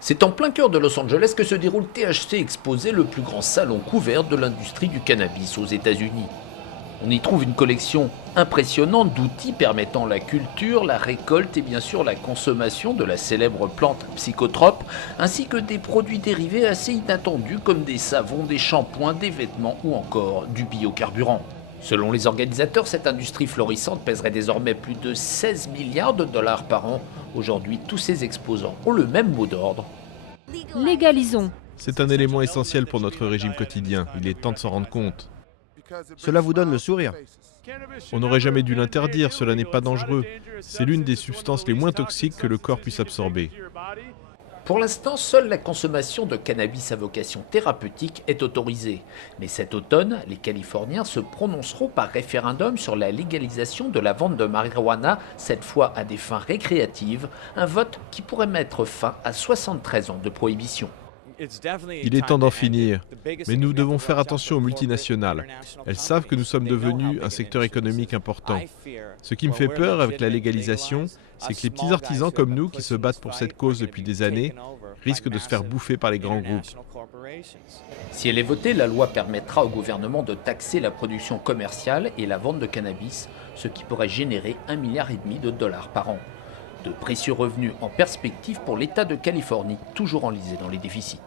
C'est en plein cœur de Los Angeles que se déroule THC Exposé, le plus grand salon couvert de l'industrie du cannabis aux États-Unis. On y trouve une collection impressionnante d'outils permettant la culture, la récolte et bien sûr la consommation de la célèbre plante psychotrope, ainsi que des produits dérivés assez inattendus comme des savons, des shampoings, des vêtements ou encore du biocarburant. Selon les organisateurs, cette industrie florissante pèserait désormais plus de 16 milliards de dollars par an. Aujourd'hui, tous ces exposants ont le même mot d'ordre. Légalisons. C'est un élément essentiel pour notre régime quotidien. Il est temps de s'en rendre compte. Cela vous donne le sourire. On n'aurait jamais dû l'interdire, cela n'est pas dangereux. C'est l'une des substances les moins toxiques que le corps puisse absorber. Pour l'instant, seule la consommation de cannabis à vocation thérapeutique est autorisée. Mais cet automne, les Californiens se prononceront par référendum sur la légalisation de la vente de marijuana, cette fois à des fins récréatives, un vote qui pourrait mettre fin à 73 ans de prohibition. Il est temps d'en finir, mais nous devons faire attention aux multinationales. Elles savent que nous sommes devenus un secteur économique important. Ce qui me fait peur avec la légalisation, c'est que les petits artisans comme nous qui se battent pour cette cause depuis des années risquent de se faire bouffer par les grands groupes. Si elle est votée, la loi permettra au gouvernement de taxer la production commerciale et la vente de cannabis, ce qui pourrait générer 1,5 milliard de dollars par an. De précieux revenus en perspective pour l'État de Californie, toujours enlisé dans les déficits.